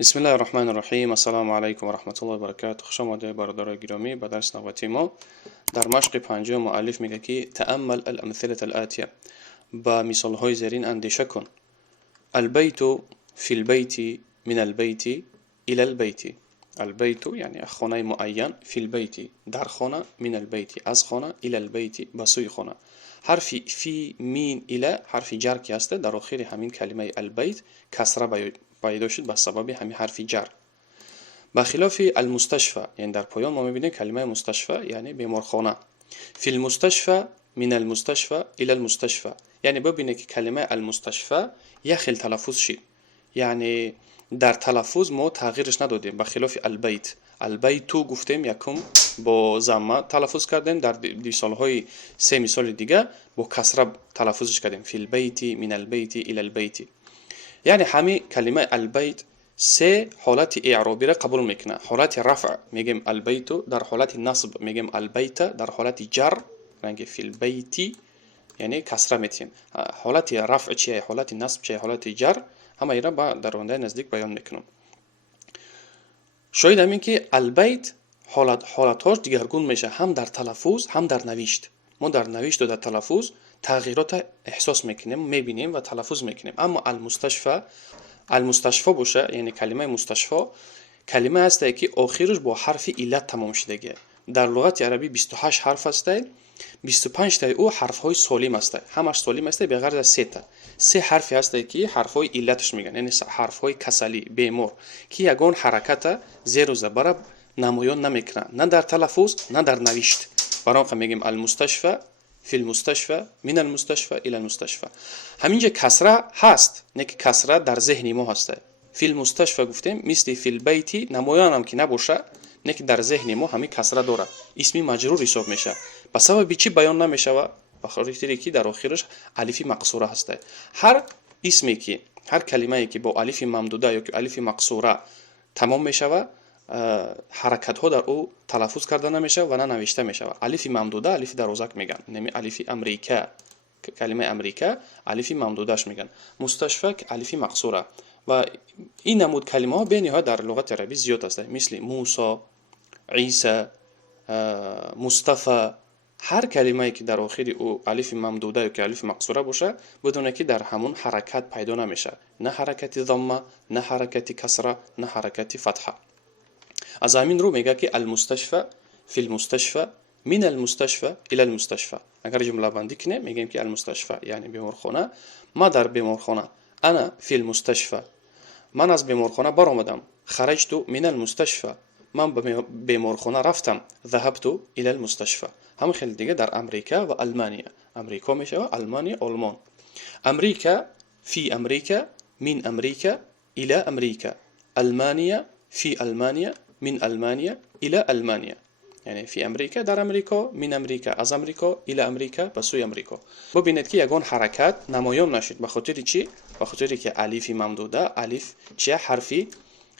بسم الله الرحمن الرحیم. السلام علیکم و رحمت الله و برکاته. خوش آمدید برادرای گرامی به درس نوبتی ما. در مشق پنجم مؤلف میگه که تأمل الامثله الآتیه، با مثال های زیرین اندیشه کن. البیت فی البیت من البیت الى البیت. البیت یعنی خانه معین، فی البیت در خانه، من البیت از خانه، الى البیت به سوی خانه. حرف فی مین الی حرف جر که است، در آخر همین کلمه البیت کسره پیدا شد به سبب همین حرف جر. بخلاف المستشفى، یعنی در پایان ما میبینیم کلمه مستشفى یعنی بیمارخانه. فی المستشفى من المستشفى الى المستشفى، یعنی ببینید که کلمه المستشفى یخل تلفظ شد، یعنی در تلفظ ما تغییرش ندادیم. بخلاف البیت، البیتو گفتیم یکم با ضمه تلفظ کردیم، در مثالهای سه مثال دیگه با کسره تلفظش کردیم. فی البیت من البیت الى البیت. یعنی همین کلمه البیت سه حالت اعرابی را قبول میکنه. حالت رفع میگیم البیتو، در حالت نصب میگیم البیت، در حالت جر میگیم فی البیتی یعنی کسره میتیم. حالت رفع چیه، حالت نصب چیه، حالت جر، همه اینا با در آینده نزدیک بیان میکنم. شاید همین که البیت حالتاش دیگرگون میشه، هم در تلفظ هم در نوشت. ما در نوشت و در تلفظ تغییرات احساس میکنیم، میبینیم و تلفظ میکنیم. اما المستشفى باشه، یعنی کلمه مستشفى کلمه هسته که آخرش با حرف علت تمام شدگیه. در لغت عربی 28 حرف هسته، 25 تا او حرف های سالم هسته، همش سالم هسته به غیر از سه حرفی هسته که حرف های علتش میگن، یعنی حرف های کسلی بیمار که یگان حرکت زیر و زبر نمایان نمیکنه، نه در تلفظ نه در نوشت. برای میگیم المستشفى فی المستشفى من المستشفى الى المستشفى. همینجا کسره هست، نه که کسره در ذهن ما هسته. فی المستشفى گفتیم مثل فی البیت نمایان هم که نباشه، نه که در ذهن ما همین کسره داره، اسمی مجرور حساب میشه. به سبب چی بیان نمیشه؟ و بخاطر که در آخرش الف مقصوره هسته. هر اسمی که هر کلمه‌ای که با الف ممدوده یا که الف مقصوره تمام میشه، حرکت ها در او تلفظ کرده نمیشه و نه نوشته میشه. الف ممدوده الف دروازک میگن، نمی الف امریکا، کلمه امریکا الف ممدودهش میگن. مستشفى الف مقصوره. و این نمود کلمه ها به نهایت در لغت عربی زیاد است، مثل موسی، عیسی، مصطفی. هر کلمه‌ای که در آخر او الف ممدوده یا که الف مقصوره باشه، بدون که در همون حرکت پیدا نمیشه، نه حرکت ضمه، نه حرکت کسره، نه حرکت فتحه. از همین رو میگه که المستشفى فی المستشفى من المستشفى الى المستشفى. اگر جمله بندی کنه میگیم که المستشفى یعنی بیمارخانه، ما در بیمارخانه. انا فی المستشفى، من از بیمارخانه برآمدم. خرجت من المستشفى، من به بیمارخانه رفتم. ذهبت الى المستشفى. هم خیلی دیگه در امریکا و المانیا، امریکا میشه و المانیا آلمان. امریکا فی امریکا من امریکا الى امریکا. المانیا فی المانیا من المانیا الى المانیا، یعنی فی امریکا در امریکا، من امریکا از امریکا، الى امریکا به سوی امریکا. ببینید که یگان حرکت نمایان نشد. به خاطر چی؟ به خاطر که الف ممدوده الف چه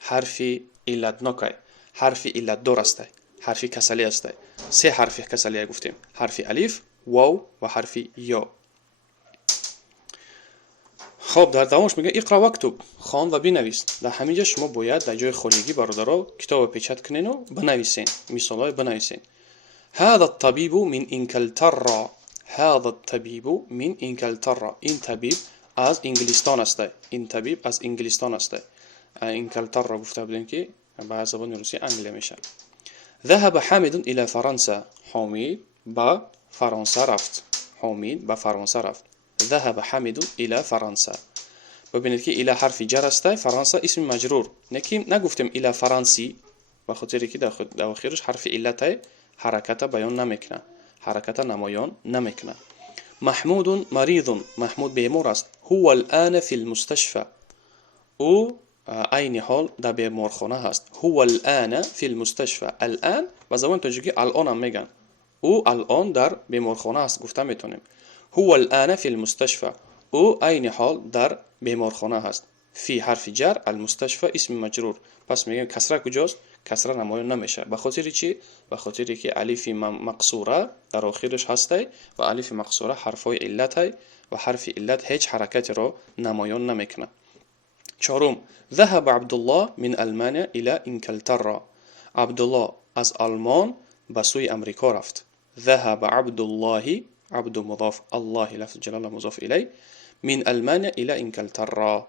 حرفی علت نکای، حرف علت دار است، حرفی کسلی است. سه حرف کسلی گفتیم، حرف الف، واو و حرف یا. خب در دوامش میگه اقرا واکتب، خوان و بنویس. در همینجا شما باید در جای خانگی برادرها کتاب پیچت کنین و بنویسین، مثالای بنویسین. هذا الطبيب من انگلترا، هذا الطبيب من انگلترا. این طبیب از انگلستان است، این طبیب از انگلستان است. انگلترا گفته بودیم که به زبان روسی انگلیه میشه. ذهب حامد الى فرنسا، حامد به فرانسه رفت، حامد به فرانسه رفت. ذهب حامد الى فرنسا. ببینید که الى حرف جر است، فرانسه اسم مجرور، نگفتیم الى فرانسی، به خاطر که در آخرش حرف علت حرکت بیان نمیکنه، حرکت نمایان نمیکنه. محمود مریض، محمود بیمار است. هو الان فی المستشفى، او عین حال در بیمارخانه هست. هو الان فی المستشفى، الان و زبان تاجیکی الان هم میگن، او الان در بیمارخانه است گفته میتونیم. هو الان فی المستشفى، او عین حال در بیمارخانه هست. فی حرف جر، المستشفى اسم مجرور، پس میگیم کسره کجاست؟ کسره نمایان نمیشه. به خاطر چی؟ به خاطر که الف مقصوره در آخرش هسته و الف مقصوره حرفای علت و حرف علت هیچ حرکتی را نمایان نمیکنه. چهارم ذهب عبدالله من المانیا الى انگلترا. عبدالله از آلمان به سوی امریکا رفت. ذهب عبدالله، عبد مضاف، الله لفظ جلاله مضاف الیه، من المانیا الى انگلترا.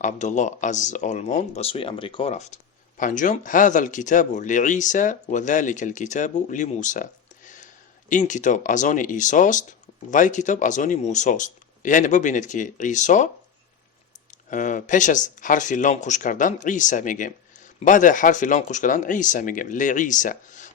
عبدالله از آلمان به سوی امریکا رفت. پنجم هذا الكتاب لعیسی و ذلك الكتاب لموسی. این کتاب از آن عیسی است و این کتاب از آن موسی است. یعنی ببینید که عیسی پیش از حرف لام خوش کردن عیسی میگیم، بعد حرف لام خوش کردن عیسی میگیم، لعیسی.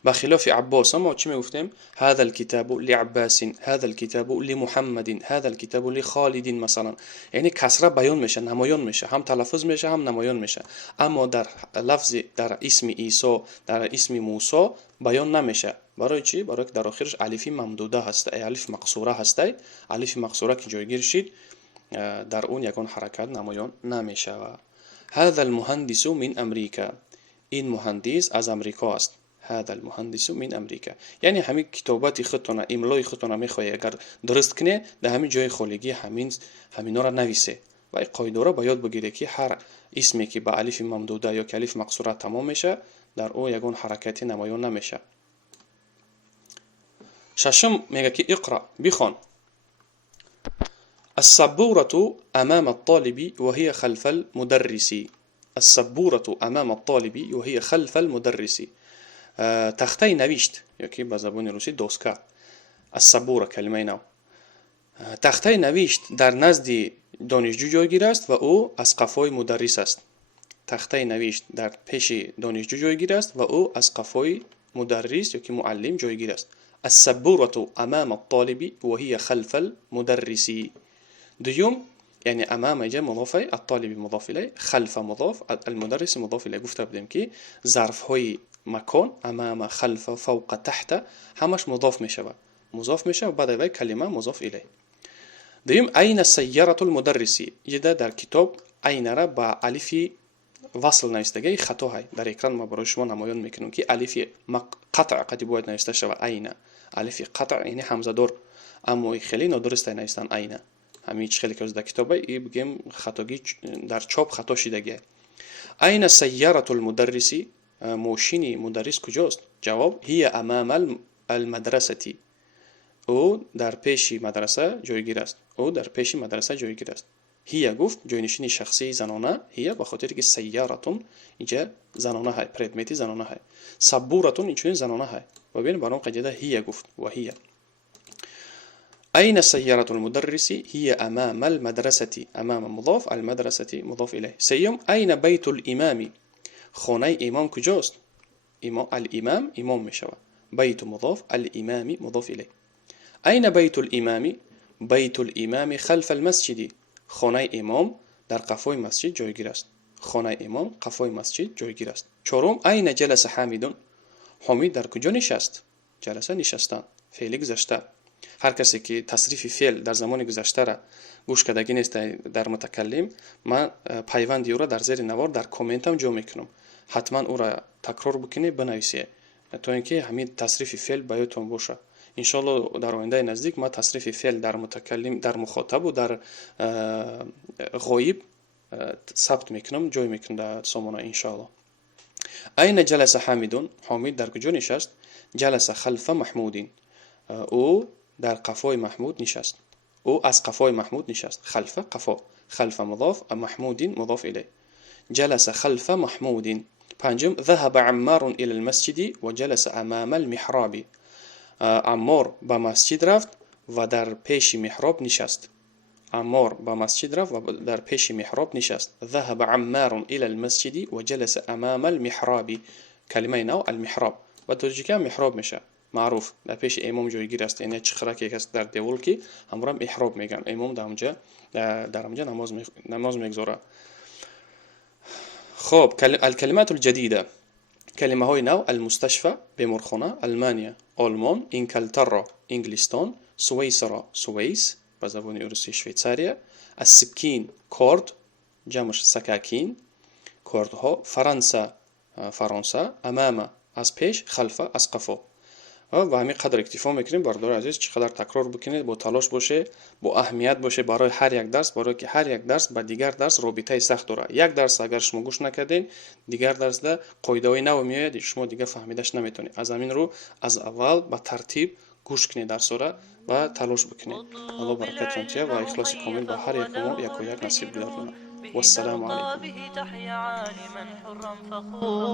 بخلاف عباس ما چی میگفتیم؟ هذا الكتاب لعباس، هذا الكتاب لمحمد، هذا الكتاب لخالد مثلا. یعنی کسره بیان میشه، نمایان میشه، هم تلفظ میشه هم نمایان میشه. اما در لفظ در اسم عیسی، در اسم موسی بیان نمیشه. برای چی؟ برای که در آخرش الف ممدوده هست، الف مقصوره هست. الف مقصوره که جایگیر شد در اون یگان حرکت نمایان نمیشه. هذا المهندس من امریکا. این مهندس از امریکا است. هذا المهندس من امریکا. یعنی همین کتابت خودتون، املای خودتون میخوای اگر درست کنه در همین جای خالگی همینا را نویسه. و این قاعده را باید بگیره که هر اسمی که با الف ممدوده یا که الف مقصوره تمام میشه در او یگان حرکتی نمایان نمیشه. ششم میگه که اقرا، بخوان. السبورة أمام الطالب وهي خلف المدرس. السبورة أمام الطالب وهي خلف المدرس. تخته نوشت یا که به زبان روسی دوسکا. السبورة کلمه نو. تخته نوشت در نزد دانشجو جایگیر است و او از قفای مدرس است. تخته نوشت در پیش دانشجو جایگیر است و او از قفای مدرس یا که معلم جایگیر است. السبورة أمام الطالب وهي خلف المدرس. دوم یعنی امام اینجا مضافه، الطالب مضاف الیه، خلف مضاف، المدرس مضاف الیه. گفته بودیم که ظرف های مکان امام، خلف، فوق، تحت همش مضاف میشه، مضاف میشه و بعد از کلمه مضاف الیه. دوم عین سیاره المدرس. اینجا در کتاب عین را با الف وصل نوشته خطا های. در اکران ما برای شما نمایان میکنم که الف قطع قد باید نوشته شود عین. الف قطع یعنی حمزه دار، اما خیلی نادرسته نوشتن عین. همین خیلی که از در کتابه ای بگیم خطاگی در چاپ خطا شدگیه. این سیاره المدرس، ماشین مدرس کجاست؟ جواب هی امام المدرسه. او در پیش مدرسه جایگیر است. او در پیش مدرسه جایگیر است. هی گفت جاینشین شخصی زنانه، هی به خاطر که سیارتون اینجا زنانه های، پردمیتی زنانه های. سبورتون اینجوری زنانه های. و ببین برام قاعده هی گفت و هی. أين سيارة المدرس؟ هي أمام المدرسة. أمام مضاف، المدرسة مضاف إليه. سيوم أين بيت الإمام؟ خانه إمام كجاست؟ الإمام إمام مشوا. بيت مضاف، الإمام مضاف إليه. أين بيت الإمام؟ بيت الإمام خلف المسجد. خانه إمام در قفوی مسجد جایگیر است. خانه إمام قفوی مسجد جایگیر است. چهارم أين جلس حامد؟ حامد در کجا نشست؟ جلس نشستن، فعل گذشته. هر کسی که تصریف فعل در زمان گذشته را گوش کردگی نیست در متکلم، من پیوندی او را در زیر نوار در کامنت هم جا میکنم. حتما او را تکرار بکنی بنویسی تا اینکه همین تصریف فعل برایتون باشه. ان شاء الله در آینده نزدیک ما تصریف فعل در متکلم، در مخاطب و در غایب ثبت میکنم، جای میکنم در سامانه ان شاء الله. این جلس حامد؟ حامد در کجا نشست؟ جلس خلف محمود. او در قفای محمود نشست. او از قفای محمود نشست. خلف قفا، خلف مضاف، محمود مضاف الیه. جلس خلف محمود. پنجم ذهب عمار الى المسجد و جلس امام المحراب. عمار به مسجد رفت و در پیش محراب نشست. عمار به مسجد رفت و در پیش محراب نشست. ذهب عمار الى المسجد و جلس امام المحراب. کلمه نو المحراب و توجیه محراب میشه معروف، در پیش امام جایگیر است. یعنی چخرک یک است در دیوال که همراه محراب میگن. امام در اونجا نماز میگذاره. خب الکلمات الجدیده، کلمه های نو: المستشفى بیمارخانه، المانیا آلمان، انگلترا انگلستان، سویسرا سوئیس به زبان روسی شویتزاریا، السکین کارد جمعش سکاکین کاردها، فرانسه فرانسه، امام از پیش، خلفه از قفا. و همین قدر اکتفا میکنیم. برادر عزیز چقدر تکرار بکنید، با تلاش باشه، با اهمیت باشه برای هر یک درس، برای که هر یک درس با دیگر درس رابطه سخت داره. یک درس اگر شما گوش نکردین، دیگر درس ده قاعده های نو میاد، شما دیگه فهمیدش نمیتونید. از همین رو از اول با ترتیب گوش کنید درس را و تلاش بکنید. الله برکتتون تیه و اخلاص کامل با هر یک ما یک و یک نصیب بدارد. والسلام عليكم.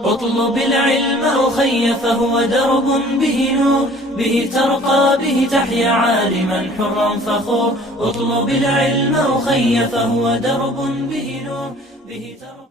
اطلب العلم أخي فهو درب به نور، به ترقى به تحيا عالما حرا فخور. اطلب العلم أخي فهو درب به نور، به ترقى